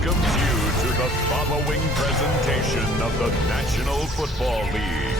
welcomes you to the following presentation of the National Football League.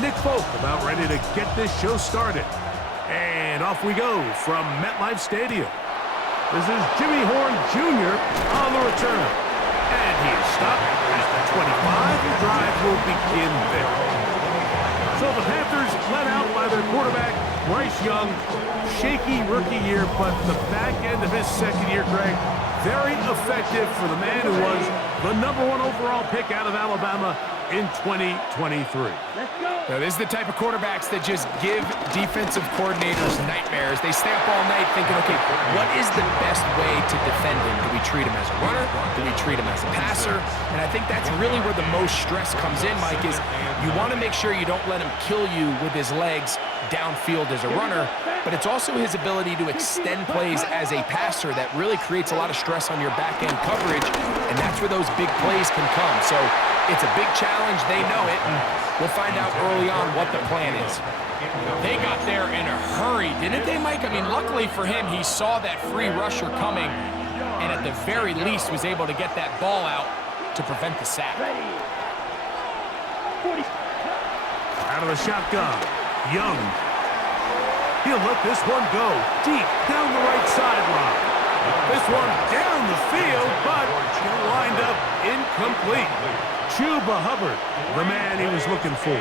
Nick Folk about ready to get this show started. And off we go from MetLife Stadium. This is Jimmy Horn Jr. on the return. And he is stopped at the 25. The drive will begin there. So the Panthers led out by their quarterback, Bryce Young. Shaky rookie year, but the back end of his second year, Greg, very effective for the man who was the #1 overall pick out of Alabama in 2023. Now, this is the type of quarterbacks that just give defensive coordinators nightmares. They stay up all night thinking, okay, what is the best way to defend him? Do we treat him as a runner? Do we treat him as a passer? And I think that's really where the most stress comes in, Mike, is you want to make sure you don't let him kill you with his legs downfield as a runner, but it's also his ability to extend plays as a passer that really creates a lot of stress on your back-end coverage, and that's where those big plays can come. So it's a big challenge. They know it, and we'll find out early on what the plan is. They got there in a hurry, didn't they, Mike? I mean, luckily for him, he saw that free rusher coming, and at the very least was able to get that ball out to prevent the sack. Out of the shotgun, Young. He'll let this one go deep down the right sideline. This one down the field, but lined up incomplete. Chuba Hubbard, the man he was looking for.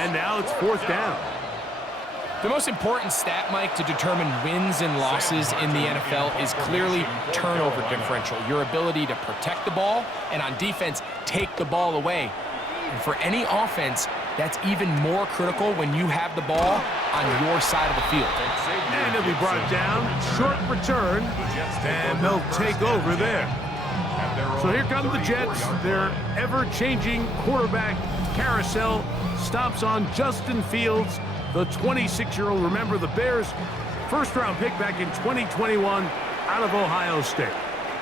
And now it's 4th down. The most important stat, Mike, to determine wins and losses in the NFL is clearly turnover differential, your ability to protect the ball, and on defense, take the ball away. And for any offense, that's even more critical when you have the ball on your side of the field. And it'll be brought down, short return, and they'll take over there. So here come the Jets. Their ever-changing quarterback carousel stops on Justin Fields, the 26-year-old. Remember, the Bears' first-round pick back in 2021 out of Ohio State.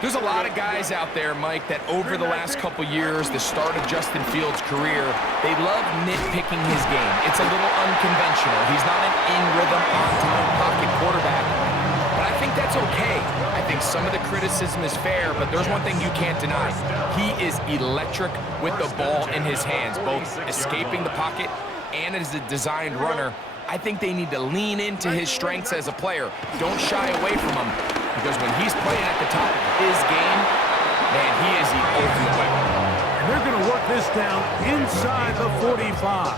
There's a lot of guys out there, Mike, that over the last couple years, the start of Justin Fields' career, they love nitpicking his game. It's a little unconventional. He's not an in-rhythm, on-time pocket quarterback. But I think that's okay. I think some of the criticism is fair, but there's one thing you can't deny. He is electric with the ball in his hands, both escaping the pocket and as a designed runner. I think they need to lean into his strengths as a player. Don't shy away from him, because when he's playing at the top of his game, man, he is the ultimate weapon. And they're going to work this down inside the 45.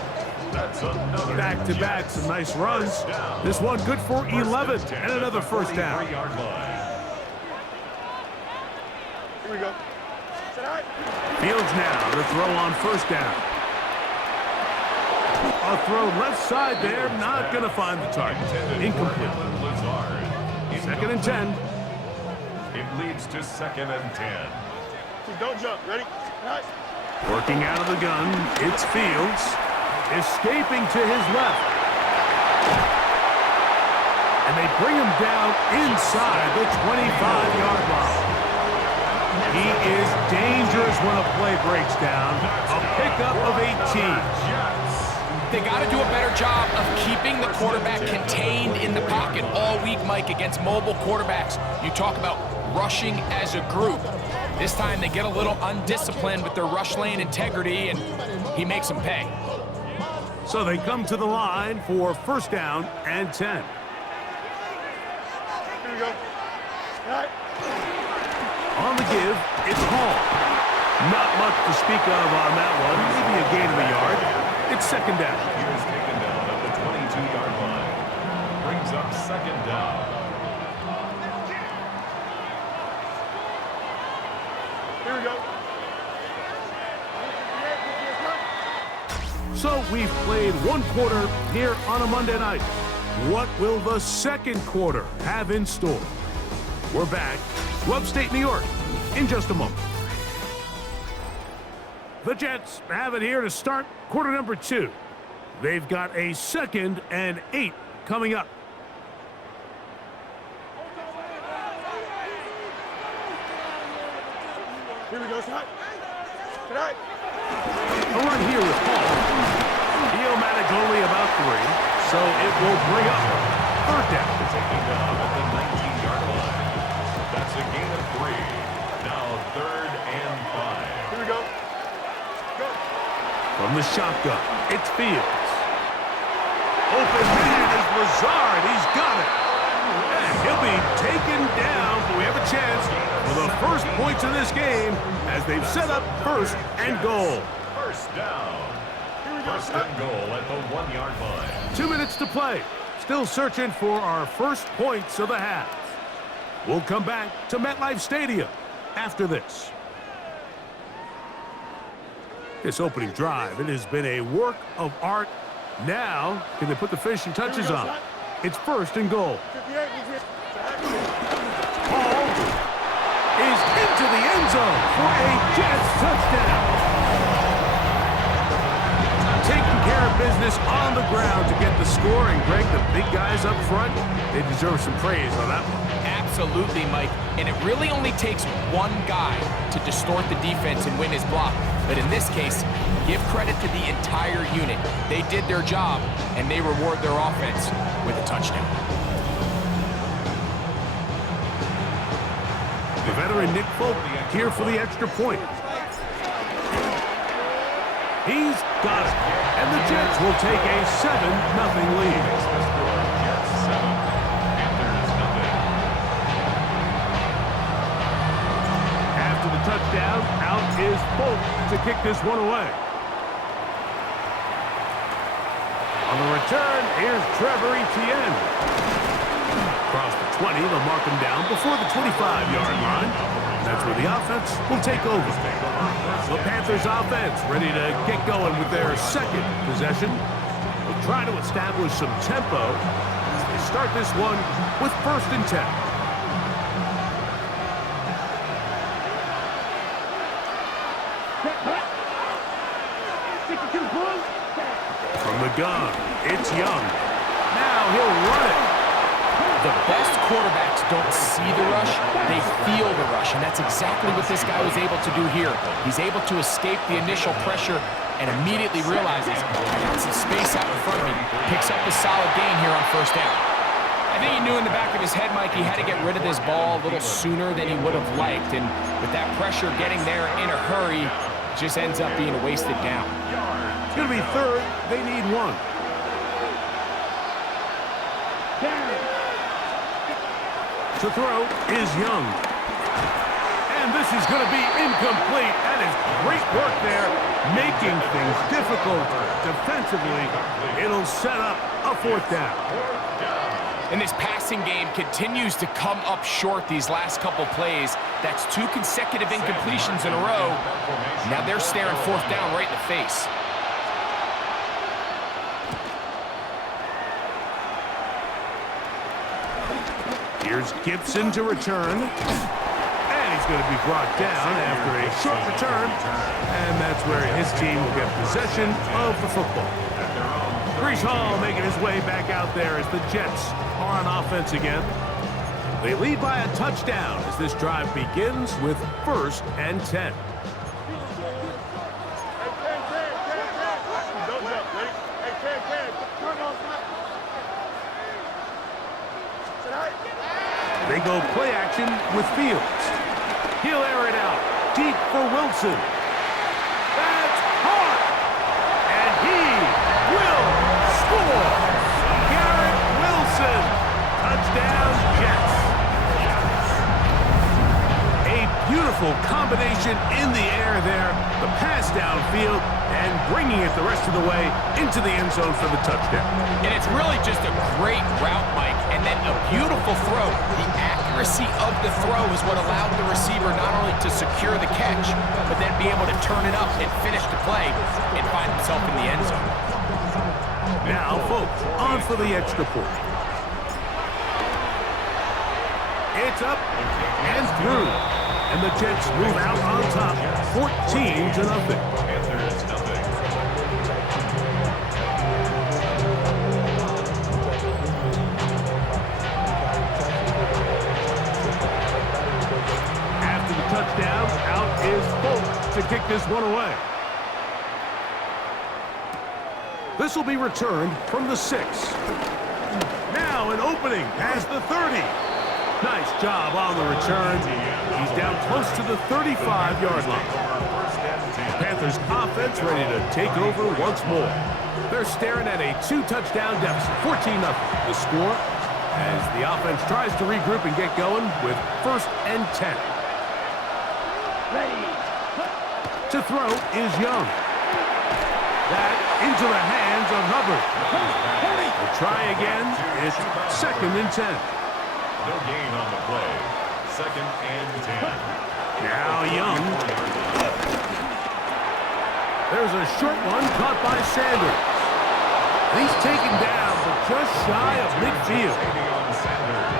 Back-to-back, some nice runs. This one good for 11 and another first down. Here we go. Fields now to throw on first down. A throw left side there, not going to find the target. Incomplete. 2nd and 10. It leads to 2nd and 10. Don't jump. Ready? Working out of the gun, it's Fields. Escaping to his left. And they bring him down inside the 25-yard line. He is dangerous when a play breaks down. A pickup of 18. They got to do a better job of keeping the quarterback contained in the pocket all week, Mike, against mobile quarterbacks. You talk about rushing as a group. This time they get a little undisciplined with their rush lane integrity, and he makes them pay. So they come to the line for first down and 10. Here we go. All right. On the give, it's Hall. Not much to speak of on that one. Maybe a gain of a yard. It's second down. He was taken down at the 22-yard line. Brings up second down. Here we go. So we've played one quarter here on a Monday night. What will the second quarter have in store? We're back to upstate New York in just a moment. The Jets have it here to start quarter number 2. They've got a 2nd and 8 coming up. Here we go, Scott. Tonight. A run here with Paul. He'll manage only about 3, so it will bring up third down. Taking down at the 19-yard line. That's a gain of 3. Now 3rd and 5. Here we go. Go. From the shotgun, it's Fields. Open man is Lazard. He's got it. And he'll be taken down, but we have a chance for the first points of this game as they've set up 1st and goal. First down. Here we go, First Scott. and goal at the 1-yard line. 2 minutes to play. Still searching for our first points of the half. We'll come back to MetLife Stadium after this. This opening drive, it has been a work of art. Now, can they put the finishing touches on? It's 1st and goal. 58, he's here. Paul is into the end zone for a Jets touchdown. Taking care of business on the ground to get the score. And Greg, the big guys up front, they deserve some praise on that one. Absolutely, Mike. And it really only takes one guy to distort the defense and win his block. But in this case, give credit to the entire unit. They did their job, and they reward their offense with a touchdown. The veteran Nick Folk here for the extra point. He's got it. And the Jets will take a 7-0 lead. Jets 7. Panthers nothing. After the touchdown, out is Folk to kick this one away. On the return, here's Trevor Etienne. Across the 20, they'll mark him down before the 25-yard line. That's where the offense will take over. The Panthers offense ready to get going with their 2nd possession. They'll try to establish some tempo as they start this one with 1st and 10. From the gun, it's Young. Now he'll run it. The best quarterbacks don't see the rush, they feel the rush, and that's exactly what this guy was able to do here. He's able to escape the initial pressure and immediately realizes, I got some space out in front of me. Picks up a solid gain here on 1st down. I think he knew in the back of his head, Mike, he had to get rid of this ball a little sooner than he would have liked, and with that pressure getting there in a hurry, it just ends up being a wasted down. It's going to be 3rd. They need 1. To throw is Young. And this is going to be incomplete. That is great work there, making things difficult defensively. It'll set up a 4th down. And this passing game continues to come up short these last couple plays. That's 2 consecutive incompletions in a row. Now they're staring 4th down right in the face. Here's Gibson to return. And he's going to be brought down after a short return. And that's where his team will get possession of the football. Breece Hall making his way back out there as the Jets are on offense again. They lead by a touchdown as this drive begins with 1st and 10. Don't jump. Ready? Hey, 10. Turn on, Scott. Tonight. They go play action with Fields. He'll air it out deep for Wilson. That's hard. And he will score. Garrett Wilson. Touchdown, Jets. A beautiful Beautiful combination in the air there. The pass downfield and bringing it the rest of the way into the end zone for the touchdown. And it's really just a great route, Mike, and then a beautiful throw. The accuracy of the throw is what allowed the receiver not only to secure the catch, but then be able to turn it up and finish the play and find himself in the end zone. Now, folks, on for the extra point. It's up and through. And the Jets move out on top, 14-0. Panthers nothing. After the touchdown, out is Folk to kick this one away. This will be returned from the 6. Now an opening past the 30. Nice job on the return. He's down close to the 35-yard line. Panthers offense ready to take over once more. They're staring at a 2-touchdown deficit, 14-0. The score as the offense tries to regroup and get going with 1st and 10. To throw is Young. That into the hands of Hubbard. We'll try again. It's 2nd and 10. No gain on the play. 2nd and 10. Now Young. There's a short one caught by Sanders. He's taken down, but just shy of midfield.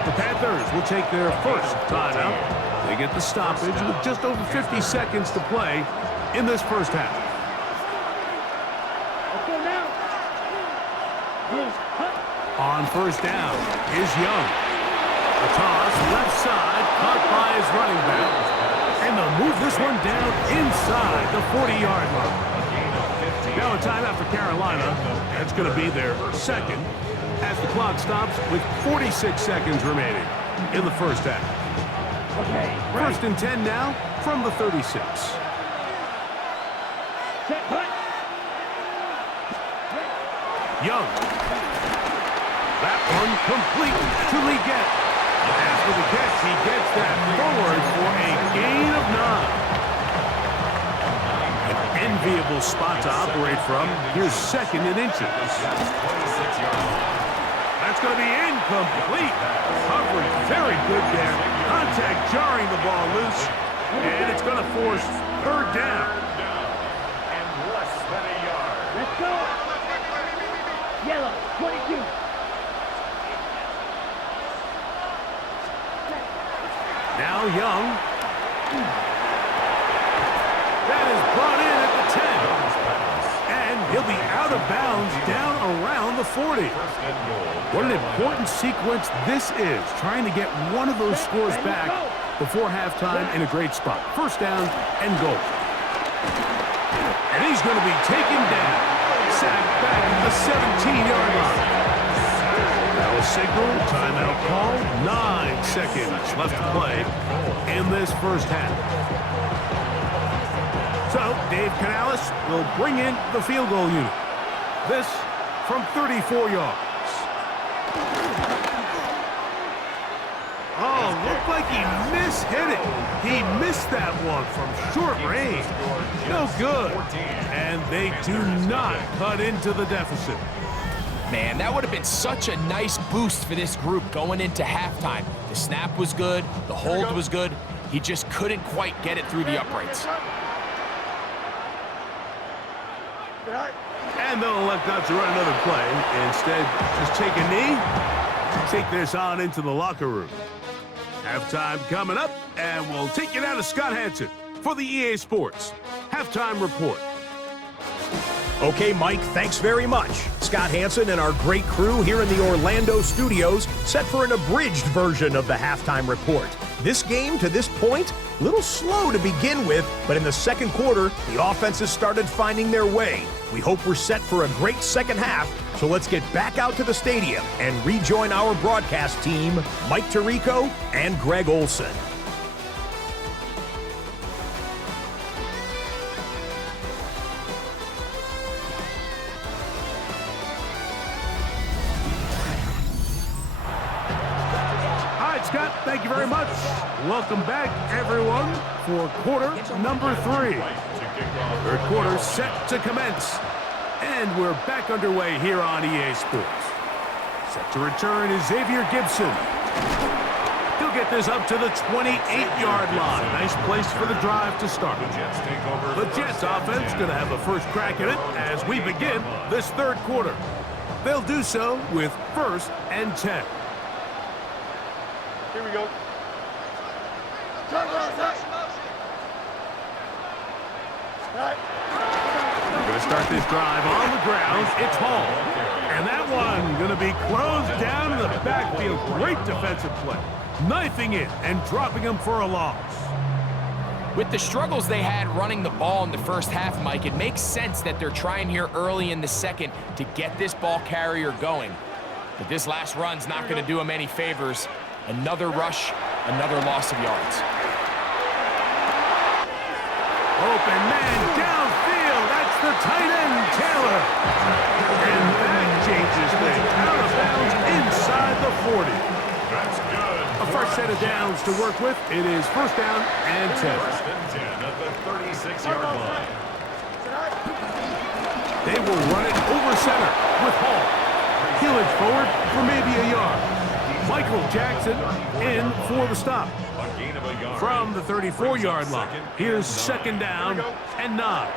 The Panthers will take their first timeout. They get the stoppage with just over 50 seconds to play in this first half. On first down is Young. A toss left side caught by his running back. And they'll move this one down inside the 40-yard line. Now a timeout for Carolina. That's going to be their second as the clock stops with 46 seconds remaining in the first half. 1st and 10 now from the 36. Young. That one complete to Leggett. After the catch, he gets that forward for a gain of 9. An enviable spot to operate from. Here's 2nd and inches. That's going to be incomplete. Coverage very good there. Contact jarring the ball loose. And it's going to force 3rd down. And less than a yard. Let's go. Yellow, 22. Now Young. That is brought in at the 10. And he'll be out of bounds down around the 40. What an important sequence this is, trying to get one of those scores back before halftime in a great spot. 1st down and goal. And he's going to be taken down. Sacked back at the 17-yard line. That will signal timeout call. 9 seconds left to play in this first half. So Dave Canales will bring in the field goal unit. This from 34 yards. Oh, looked like he mishit it. He missed that one from short range. No good. And they do not cut into the deficit. Man, that would have been such a nice boost for this group going into halftime. The snap was good. The hold was good. He just couldn't quite get it through the uprights. And they'll elect not to run another play. Instead, just take a knee, take this on into the locker room. Halftime coming up, and we'll take you now to Scott Hanson for the EA Sports Halftime Report. Okay, Mike, thanks very much. Scott Hanson and our great crew here in the Orlando studios set for an abridged version of the halftime report. This game, to this point, a little slow to begin with, but in the second quarter, the offenses started finding their way. We hope we're set for a great second half, so let's get back out to the stadium and rejoin our broadcast team, Mike Tirico and Greg Olson. Scott, thank you very much. Welcome back, everyone, for quarter number 3. Third quarter set to commence. And we're back underway here on EA Sports. Set to return is Xavier Gibson. He'll get this up to the 28-yard line. Nice place for the drive to start. The Jets offense going to have a first crack at it as we begin this third quarter. They'll do so with 1st and 10. Here we go. We're going to start this drive on the ground. It's Hall. And that one going to be closed down in the backfield. Great defensive play. Knifing it and dropping him for a loss. With the struggles they had running the ball in the first half, Mike, it makes sense that they're trying here early in the second to get this ball carrier going. But this last run's not going to do him any favors. Another rush, another loss of yards. Open man downfield. That's the tight end, Taylor. And that changes things. Out of bounds inside the 40. That's good. A fresh set of downs to work with. It is 1st down and 10. 1st and 10 at the 36-yard line. They will run it over center with Hall. He'll edge forward for maybe a yard. Michael Jackson in for the stop. A gain of a yard. From the 34-yard line. Here's 2nd down and 9.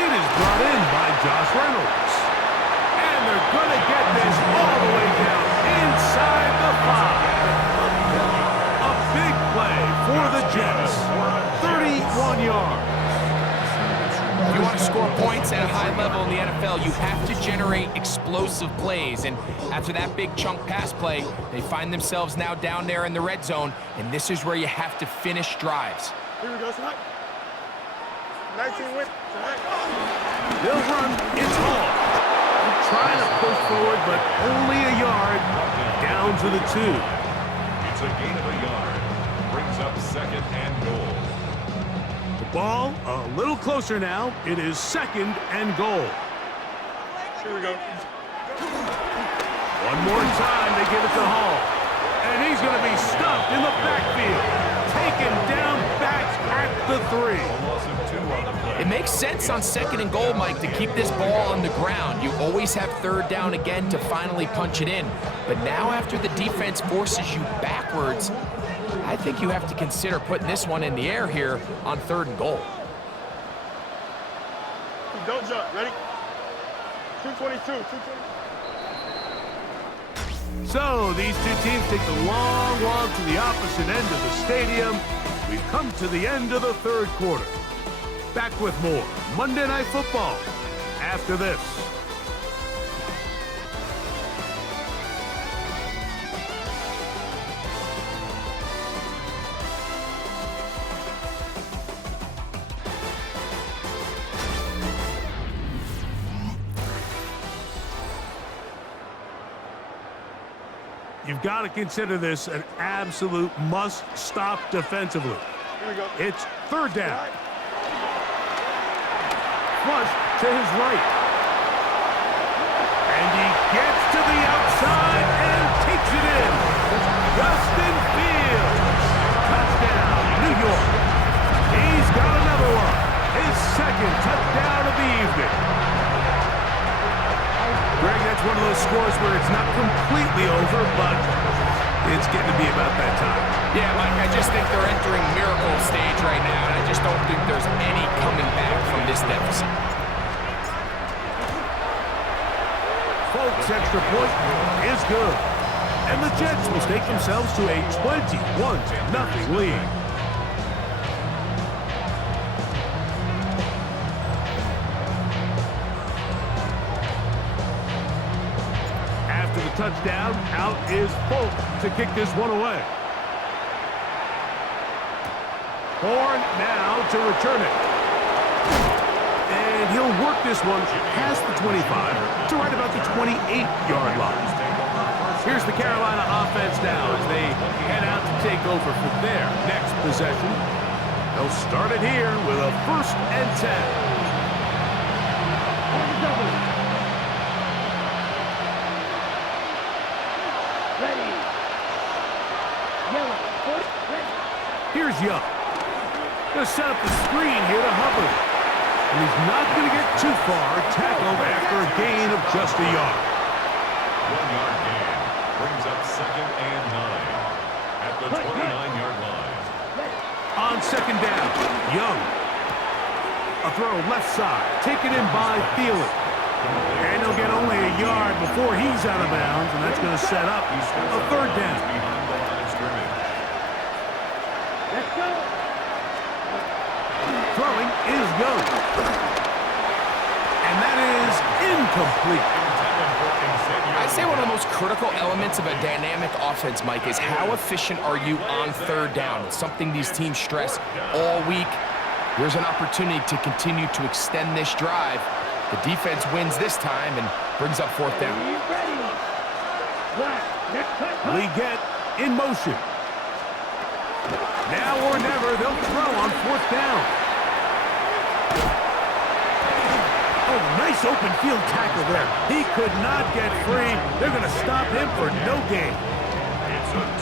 It is brought in by Josh Reynolds. And they're going to get this all the way down inside the 5. A big play for the Jets. 31 yards. If you want to score points at a high level in the NFL, you have to generate explosive plays. And after that big chunk pass play, they find themselves now down there in the red zone. And this is where you have to finish drives. Here we go, tonight. 19 wins. They'll run. It's Hall. Trying to push forward, but only a yard. Down to the 2. It's a gain of a yard. Brings up 2nd and goal. Ball a little closer now. It is 2nd and goal. Here we go. One more time they give it to Hall. And he's going to be stopped in the backfield. Taken down back at the 3. Loss of 2 on the play. It makes sense on 2nd and goal, Mike, to keep this ball on the ground. You always have 3rd down again to finally punch it in. But now after the defense forces you backwards, I think you have to consider putting this one in the air here on 3rd and goal. Don't jump. Ready? 222. So these two teams take the long walk to the opposite end of the stadium. We've come to the end of the 3rd quarter. Back with more Monday Night Football after this. You've got to consider this an absolute must-stop defensively. Here we go. It's 3rd down. Flush to his right. And he gets to the outside and takes it in. Justin Fields. Touchdown, New York. He's got another one. His 2nd touchdown of the evening. Greg, that's one of those scores where it's not completely over, but it's getting to be about that time. Yeah, Mike, I just think they're entering miracle stage right now, and I just don't think there's any coming back from this deficit. Folks, extra point is good. And the Jets will take themselves to a 21-0 lead. After the touchdown, out is Folk to kick this one away. Horn now to return it. And he'll work this one past the 25 to right about the 28-yard line. Here's the Carolina offense now as they head out to take over for their next possession. They'll start it here with a 1st and 10. Here's Young. Gonna set up the screen here to Hubbard. And he's not going to get too far. Tackled after a gain of just a yard. 1 yard gain brings up 2nd and 9 at the 29-yard line. On 2nd down, Young. A throw left side, taken in by Thielen. And he'll get only a yard before he's out of bounds, and that's going to set up a 3rd down. Behind the line of scrimmage. Let's go. Throwing is Young. And that is incomplete. I'd say one of the most critical elements of a dynamic offense, Mike, is how efficient are you on 3rd down. It's something these teams stress all week. Here's an opportunity to continue to extend this drive. The defense wins this time and brings up 4th down. Leggett in motion. Now or never, they'll throw on 4th down. Oh, nice open field tackle there. He could not get free. They're going to stop him for no gain.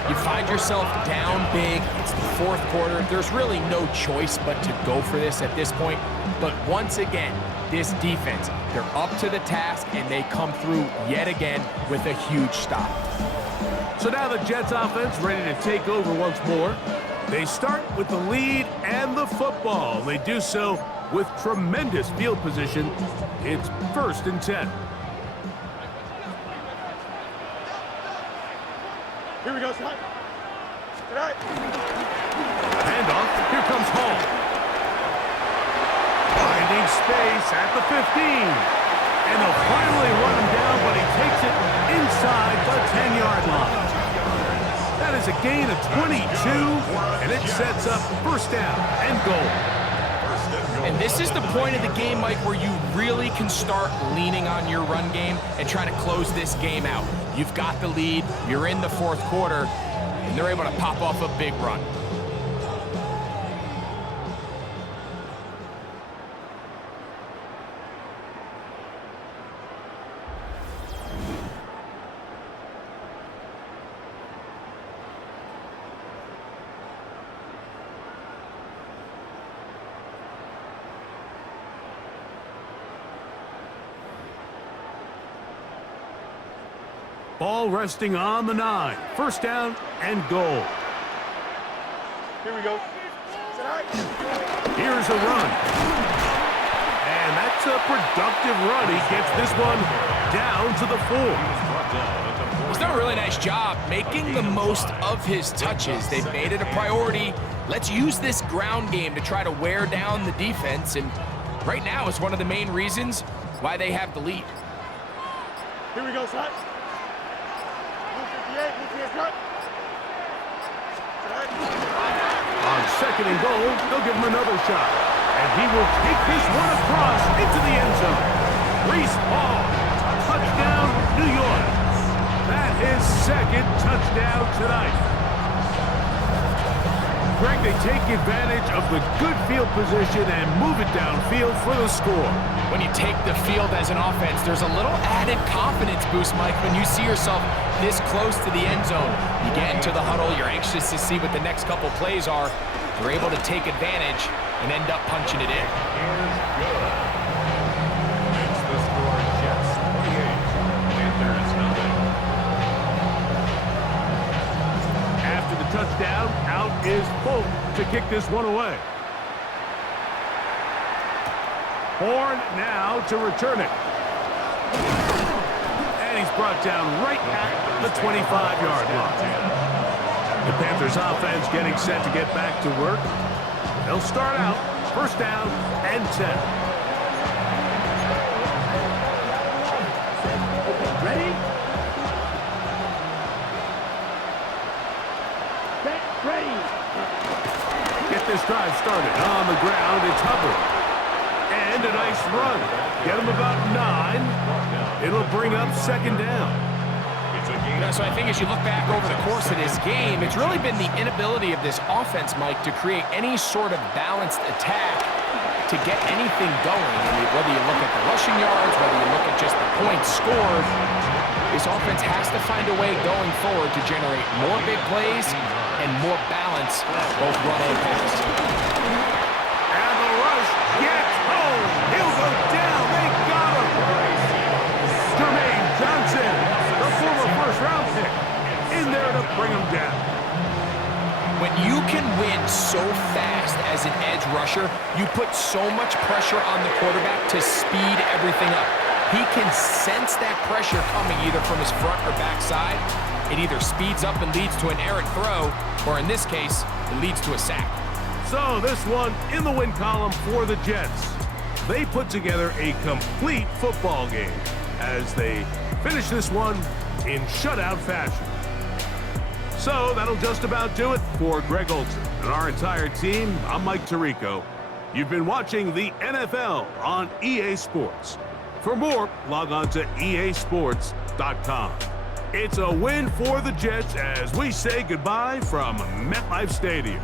You find yourself down big. It's the 4th quarter. There's really no choice but to go for this at this point. But once again, this defense, they're up to the task, and they come through yet again with a huge stop. So now the Jets offense ready to take over once more. They start with the lead and the football. They do so with tremendous field position. It's 1st and 10. Here we go, son. Tonight. Handoff. Here comes Hall. Finding space at the 15. And they'll finally run him down, but he takes it inside the 10-yard line. That is a gain of 22, and it sets up 1st down and goal. And this is the point of the game, Mike, where you really can start leaning on your run game and trying to close this game out. You've got the lead, you're in the 4th quarter, and they're able to pop off a big run. Ball resting on the 9. 1st down and goal. Here we go. Tonight. Here's a run. And that's a productive run. He gets this one down to the 4. He's done a really nice job making the most of his touches. They've made it a priority. Let's use this ground game to try to wear down the defense. And right now is one of the main reasons why they have the lead. Here we go, son. On 2nd and goal, they'll give him another shot. And he will take this one across into the end zone. Reese Hall, touchdown, New York. That is 2nd touchdown tonight. Greg, they take advantage of the good field position and move it downfield for the score. When you take the field as an offense, there's a little added confidence boost, Mike, when you see yourself this close to the end zone. You get into the huddle, you're anxious to see what the next couple plays are. You're able to take advantage and end up punching it in. Is good. Makes the score Jets 28, Panthers nothing. After the touchdown, out is Folk to kick this one away. Horn now to return it. And he's brought down right at the 25-yard line. The Panthers offense getting set to get back to work. They'll start out 1st down and 10. Ready? Set, ready. Get this drive started. On the ground, it's Hubbard. And a nice run. Get him about 9. It'll bring up 2nd down. So I think as you look back over the course of this game, it's really been the inability of this offense, Mike, to create any sort of balanced attack to get anything going. I mean, whether you look at the rushing yards, whether you look at just the points scored, this offense has to find a way going forward to generate more big plays and more balance, both run and pass. And the rush gets home. He'll go down. They got him. Jermaine Johnson, the former first-round pick, in there to bring him down. When you can win so fast as an edge rusher, you put so much pressure on the quarterback to speed everything up. He can sense that pressure coming either from his front or back side. It either speeds up and leads to an errant throw, or in this case, it leads to a sack. So this one in the win column for the Jets. They put together a complete football game as they finish this one in shutout fashion. So that'll just about do it for Greg Olson and our entire team. I'm Mike Tirico. You've been watching the NFL on EA Sports. For more, log on to easports.com. It's a win for the Jets as we say goodbye from MetLife Stadium.